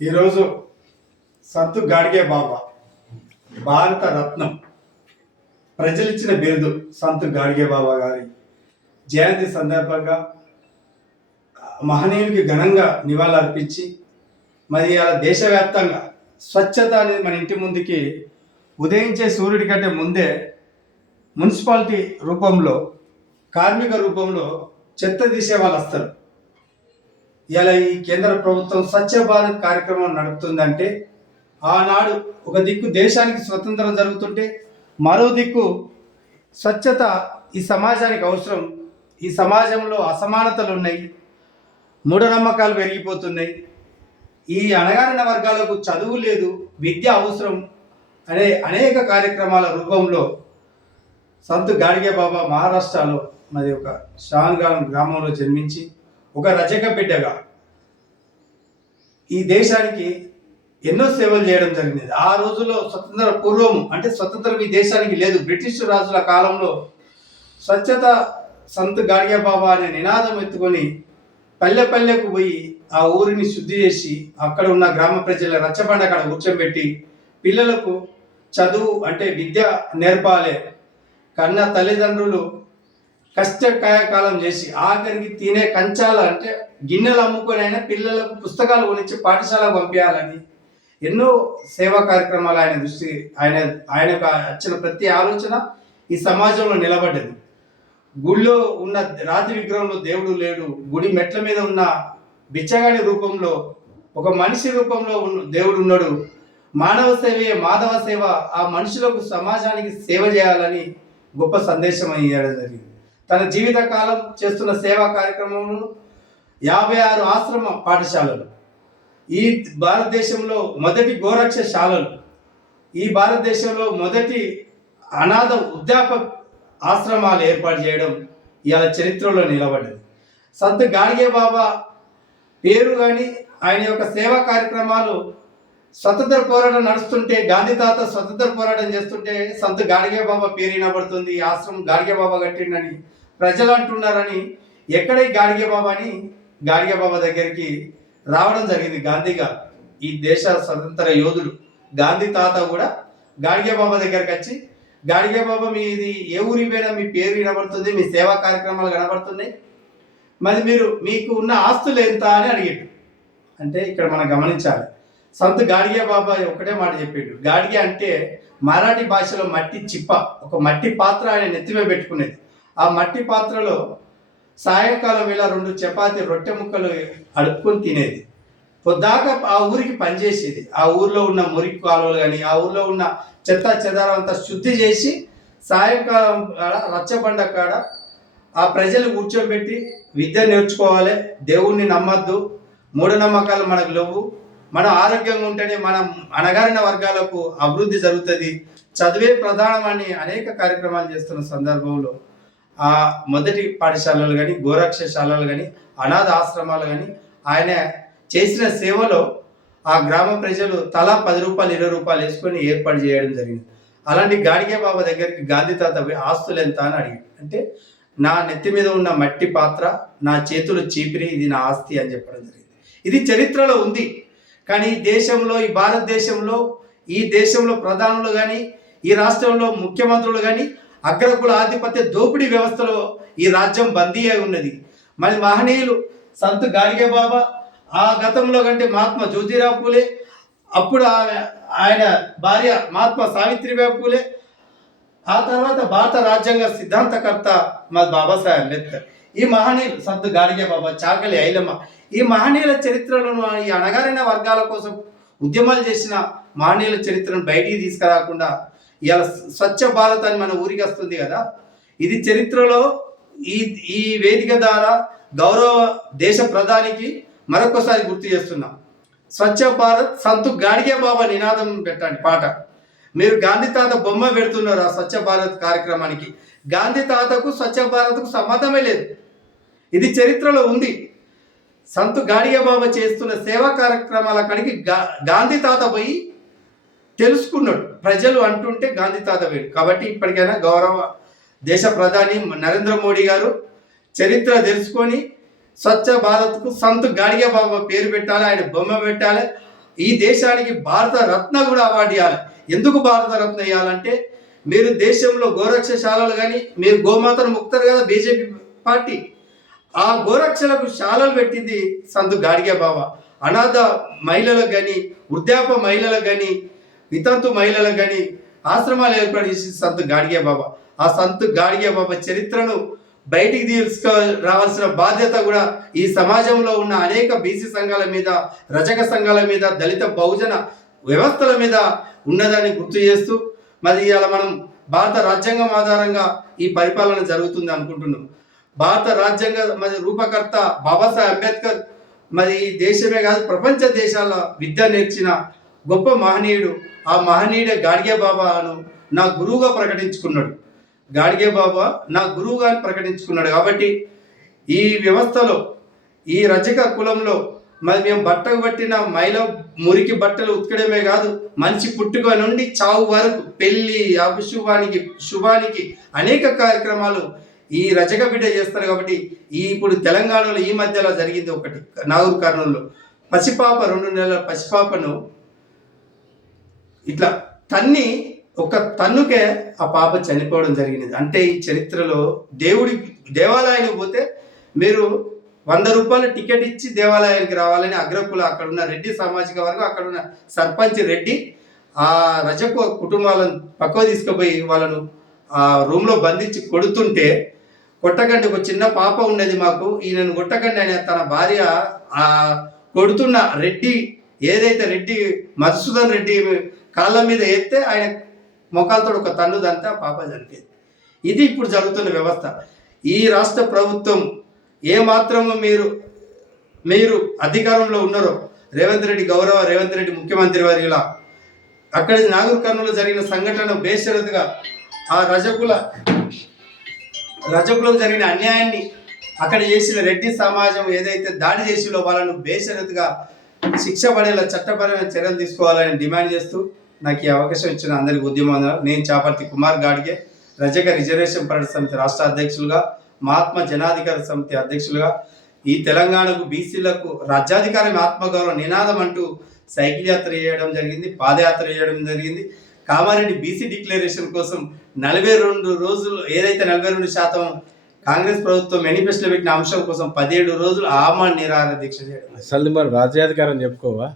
ఈరోజు సంత్ గాడ్గే బాబా భారత రత్నం ప్రజలిచ్చిన బిరుదు సంత్ గాడ్గే బాబా గారి జయంతి సందర్భంగా మహనీయునికి ఘనంగా నివాళులర్పించి మరి అలా దేశవ్యాప్తంగా స్వచ్ఛత అనేది మన ఇంటి ముందుకి ఉదయించే సూర్యుడి కంటే ముందే మున్సిపాలిటీ రూపంలో కార్మిక రూపంలో చెత్త తీసే వాళ్ళు వస్తారు. ఇలా ఈ కేంద్ర ప్రభుత్వం స్వచ్ఛ భారత్ కార్యక్రమం నడుపుతుందంటే ఆనాడు ఒక దిక్కు దేశానికి స్వతంత్రం జరుగుతుంటే మరో దిక్కు స్వచ్ఛత ఈ సమాజానికి అవసరం. ఈ సమాజంలో అసమానతలు ఉన్నాయి, మూఢనమ్మకాలు పెరిగిపోతున్నాయి, ఈ అణగారిన వర్గాలకు చదువు లేదు, విద్య అవసరం అనే అనేక కార్యక్రమాల రూపంలో సంత్ గాడ్గే బాబా మహారాష్ట్రలో మరి ఒక షాన్గాన్ గ్రామంలో జన్మించి ఒక రజక బిడ్డగా ఈ దేశానికి ఎన్నో సేవలు చేయడం జరిగింది. ఆ రోజుల్లో స్వతంత్ర పూర్వం అంటే స్వతంత్రం ఈ దేశానికి లేదు. బ్రిటిష్ రాజుల కాలంలో స్వచ్ఛత సంత్ గాడ్గే బాబా అనే నినాదం ఎత్తుకొని పల్లె పల్లెకు పోయి ఆ ఊరిని శుద్ధి చేసి అక్కడ ఉన్న గ్రామ ప్రజల రచ్చబండ అక్కడ కూర్చోబెట్టి పిల్లలకు చదువు అంటే విద్య నేర్పాలి. కన్న తల్లిదండ్రులు కష్టకాయకాలం చేసి ఆఖరికి తినే కంచాల అంటే గిన్నెలు అమ్ముకొని అయినా పిల్లలకు పుస్తకాలు కొనిచ్చి పాఠశాలకు పంపించాలని ఎన్నో సేవా కార్యక్రమాలు ఆయన దృష్టి ఆయనకు వచ్చిన ప్రతి ఆలోచన ఈ సమాజంలో నిలబడ్డది. గుళ్ళో ఉన్న రాతి విగ్రహంలో దేవుడు లేడు, గుడి మెట్ల మీద ఉన్న బిచ్చగాడి రూపంలో ఒక మనిషి రూపంలో దేవుడు ఉన్నాడు. మానవ సేవే మాధవ సేవ, ఆ మనుషులకు సమాజానికి సేవ చేయాలని గొప్ప సందేశం ఇవ్వడం జరిగింది. తన జీవిత కాలం చేస్తున్న సేవా కార్యక్రమంలో 56 ఆశ్రమ పాఠశాలలు, ఈ భారతదేశంలో మొదటి గోరక్షశాలలు, ఈ భారతదేశంలో మొదటి అనాథ వృద్ధాప్య ఆశ్రమాలు ఏర్పాటు చేయడం ఇవాళ చరిత్రలో నిలబడ్డది. సంత్ గాడ్గే బాబా పేరు కానీ ఆయన యొక్క సేవా కార్యక్రమాలు స్వతంత్ర పోరాటం నడుస్తుంటే గాంధీ తాత స్వతంత్ర పోరాటం చేస్తుంటే సంత్ గాడ్గే బాబా పేరు వినబడుతుంది. ఈ ఆశ్రమం గాడ్గే బాబా కట్టిండని ప్రజలు అంటున్నారని ఎక్కడ ఈ గాడ్గే బాబాని గాడ్గే బాబా దగ్గరికి రావడం జరిగింది. గాంధీ గారు ఈ దేశ స్వతంత్ర యోధుడు గాంధీ తాత కూడా గాడ్గే బాబా దగ్గరికి వచ్చి గాడ్గే బాబా మీది ఏ ఊరి పోయినా మీ పేరు వినబడుతుంది, మీ సేవా కార్యక్రమాలు కనబడుతున్నాయి, మరి మీకు ఉన్న ఆస్తులు ఎంత అని అడిగాడు. అంటే ఇక్కడ మనం గమనించాలి, సంత్ గాడ్గే బాబా ఒకటే మాట చెప్పాడు. గాడ్గే అంటే మరాఠీ భాషలో మట్టి చిప్ప, ఒక మట్టి పాత్ర ఆయన నెత్తిమే పెట్టుకునేది. ఆ మట్టి పాత్రలో సాయంకాలం వేళ 2 చపాతి రొట్టె ముక్కలు అడుక్కొని తినేది. పొద్దాక ఆ ఊరికి పనిచేసేది. ఆ ఊర్లో ఉన్న మురికి కాలువలు కానీ ఆ ఊర్లో ఉన్న చెత్త చెదారం అంతా శుద్ధి చేసి సాయంకాలం రచ్చబండ కాడ ఆ ప్రజలు కూర్చోబెట్టి విద్య నేర్చుకోవాలి, దేవుణ్ణి నమ్మద్దు, మూఢనమ్మకాలు మనకు లేవు, మనం ఆరోగ్యంగా ఉంటేనే మనం అణగారిన వర్గాలకు అభివృద్ధి జరుగుతుంది, చదివే ప్రధానమని అనేక కార్యక్రమాలు చేస్తున్న సందర్భంలో ఆ మొదటి పాఠశాలలు కానీ గోరక్షశాలలు కానీ అనాథ ఆశ్రమాలు కానీ ఆయన చేసిన సేవలో ఆ గ్రామ ప్రజలు తలా 10 రూపాయలు 20 రూపాయలు వేసుకొని ఏర్పాటు చేయడం జరిగింది. అలాంటి గాడ్గే బాబా దగ్గరికి గాంధీ తాత ఆస్తులు ఎంత అని అడిగాడు. అంటే నా నెత్తి మీద ఉన్న మట్టి పాత్ర, నా చేతులు చీపిరి, ఇది నా ఆస్తి అని చెప్పడం జరిగింది. ఇది చరిత్రలో ఉంది. కానీ దేశంలో ఈ భారతదేశంలో ఈ దేశంలో ప్రధానులు కానీ ఈ రాష్ట్రంలో ముఖ్యమంత్రులు కానీ అగ్రకుల ఆధిపత్య దోపిడీ వ్యవస్థలో ఈ రాజ్యం బందీ అయి ఉన్నది. మరి మహనీయులు సంత్ గాడ్గే బాబా ఆ గతంలో కంటే మహాత్మా జ్యోతిరావు పూలే, అప్పుడు ఆయన భార్య మహాత్మా సావిత్రిబాయి పూలే, ఆ తర్వాత భారత రాజ్యాంగ సిద్ధాంతకర్త మా బాబాసాహెబ్ అంబేద్కర్, ఈ మహనీయులు సంత్ గాడ్గే బాబా, చాకలి ఐలమ్మ, ఈ మహనీయుల చరిత్రలను ఈ అణగారిన వర్గాల కోసం ఉద్యమాలు చేసిన మహనీయుల చరిత్రను బయటికి తీసుకురాకుండా ఇలా స్వచ్ఛ భారత్ అని మన ఊరికి వస్తుంది కదా, ఇది చరిత్రలో ఈ వేదిక ద్వారా గౌరవ దేశ ప్రధానికి మరొకసారి గుర్తు చేస్తున్నాం. స్వచ్ఛ భారత్ సంత్ గాడ్గే బాబా నినాదం పెట్టండి పాట. మీరు గాంధీ తాత బొమ్మ పెడుతున్నారు ఆ స్వచ్ఛ భారత్ కార్యక్రమానికి. గాంధీ తాతకు స్వచ్ఛ భారత్కు సంబంధమే లేదు, ఇది చరిత్రలో ఉంది. సంత్ గాడ్గే బాబా చేస్తున్న సేవా కార్యక్రమాల కాడికి గాంధీ తాత పోయి తెలుసుకున్నాడు. ప్రజలు అంటుంటే గాంధీ తాత వేడు. కాబట్టి ఇప్పటికైనా గౌరవ దేశ ప్రధాని నరేంద్ర మోడీ గారు చరిత్ర తెలుసుకొని స్వచ్ఛ భారత్కు సంత్ గాడిగే బాబా పేరు పెట్టాలి, ఆయన బొమ్మ పెట్టాలి. ఈ దేశానికి భారత రత్న కూడా అవార్డు ఇవ్వాలి. ఎందుకు భారత రత్న ఇవ్వాలంటే, మీరు దేశంలో గోరక్షశాలలు కానీ, మీరు గోమాతను ముక్తారు కదా బీజేపీ పార్టీ, ఆ గోరక్షలకు శాలలు పెట్టింది సంత్ గాడిగే బాబా. అనాథ మహిళలకు కానీ, వృద్ధాప మహిళలకు కానీ, వితంతు మహిళలకు కానీ ఆశ్రమాలు ఏర్పాటు చేసి సంత్ గాడిగే బాబా. ఆ సంత్ గాడిగే బాబా చరిత్రను బయటికి తీసుకు రావాల్సిన బాధ్యత కూడా ఈ సమాజంలో ఉన్న అనేక బీసీ సంఘాల మీద, రజక సంఘాల మీద, దళిత బహుజన వ్యవస్థల మీద ఉన్నదాన్ని గుర్తు చేస్తూ, మరి ఇవాళ మనం భారత రాజ్యాంగం ఆధారంగా ఈ పరిపాలన జరుగుతుంది అనుకుంటున్నాం. భారత రాజ్యాంగ మరి రూపకర్త బాబాసాహెబ్ అంబేద్కర్ మరి ఈ దేశమే కాదు ప్రపంచ దేశాల విద్య నేర్చిన గొప్ప మహనీయుడు. ఆ మహనీయుడే గాడిగే బాబాను నా గురువుగా ప్రకటించుకున్నాడు. గాడిగే బాబా నా గురువుగా ప్రకటించుకున్నాడు. కాబట్టి ఈ వ్యవస్థలో, ఈ రజక కులంలో మరి మేము బట్టకు పట్టిన మైల మురికి బట్టలు ఉతకడమే కాదు, మనిషి పుట్టుక నుండి చావు వరకు, పెళ్లి, అభిశుభానికి, శుభానికి అనేక కార్యక్రమాలు ఈ రజక బిడ్డ చేస్తారు. కాబట్టి ఇప్పుడు తెలంగాణలో ఈ మధ్యలో జరిగింది ఒకటి, నాగూర్ కర్నూలులో పసిపాప, 2 నెలల పసిపాపను ఇట్లా తన్ని, ఒక తన్నుకే ఆ పాప చనిపోవడం జరిగినది. అంటే ఈ చరిత్రలో దేవాలయానికి పోతే మీరు 100 రూపాయలు టికెట్ ఇచ్చి దేవాలయానికి రావాలని అగ్రకుల అక్కడ ఉన్న రెడ్డి సామాజిక వర్గం, అక్కడ ఉన్న సర్పంచ్ రెడ్డి ఆ రజకు కుటుంబాలను పక్కకు తీసుకుపోయి వాళ్ళను ఆ రూమ్లో బంధించి కొడుతుంటే, కొట్టకండి, ఒక చిన్న పాప ఉన్నది మాకు, ఈయనను కొట్టకండి అని తన భార్య ఆ కొడుతున్న రెడ్డి, ఏదైతే రెడ్డి మధుసూదన్ రెడ్డి కాళ్ళ మీద ఎత్తే ఆయన మొక్కలతో ఒక తన్నుదంతా పాప చనిపోయింది. ఇది ఇప్పుడు జరుగుతున్న వ్యవస్థ. ఈ రాష్ట్ర ప్రభుత్వం ఏమాత్రము మీరు అధికారంలో ఉన్నారో, రేవంత్ రెడ్డి, గౌరవ రేవంత్ రెడ్డి ముఖ్యమంత్రి వారిలా అక్కడి నాగూర్ కర్నూలులో జరిగిన సంఘటన బేషరతుగా ఆ రజకులకు జరిగిన అన్యాయాన్ని, అక్కడ చేసిన రెడ్డి సమాజం ఏదైతే దాడి చేసిలో వాళ్ళను బేషరతుగా శిక్ష పడేలా చట్టపరమైన చర్యలు తీసుకోవాలని డిమాండ్ చేస్తూ నాకు ఈ అవకాశం ఇచ్చిన అందరికి ఉద్యమం. నేను చాపర్తి కుమార్ గాడిగే, రజక రిజర్వేషన్ పరిషత్ సమితి రాష్ట్ర అధ్యక్షులుగా, మహాత్మా జనాధికార సమితి అధ్యక్షులుగా, ఈ తెలంగాణకు బీసీలకు రాజ్యాధికారం ఆత్మగౌరవ నినాదం అంటూ సైకిల్ యాత్ర చేయడం జరిగింది, పాదయాత్ర చేయడం జరిగింది. కామారెడ్డి బీసీ డిక్లరేషన్ కోసం 42 రోజులు, ఏదైతే 42% కాంగ్రెస్ ప్రభుత్వం మేనిఫెస్టోలో పెట్టిన అంశం కోసం 17 రోజులు ఆమరణ నిరాహార దీక్ష చేయడం. అసలు మరి రాజ్యాధికారం చెప్పుకోవా?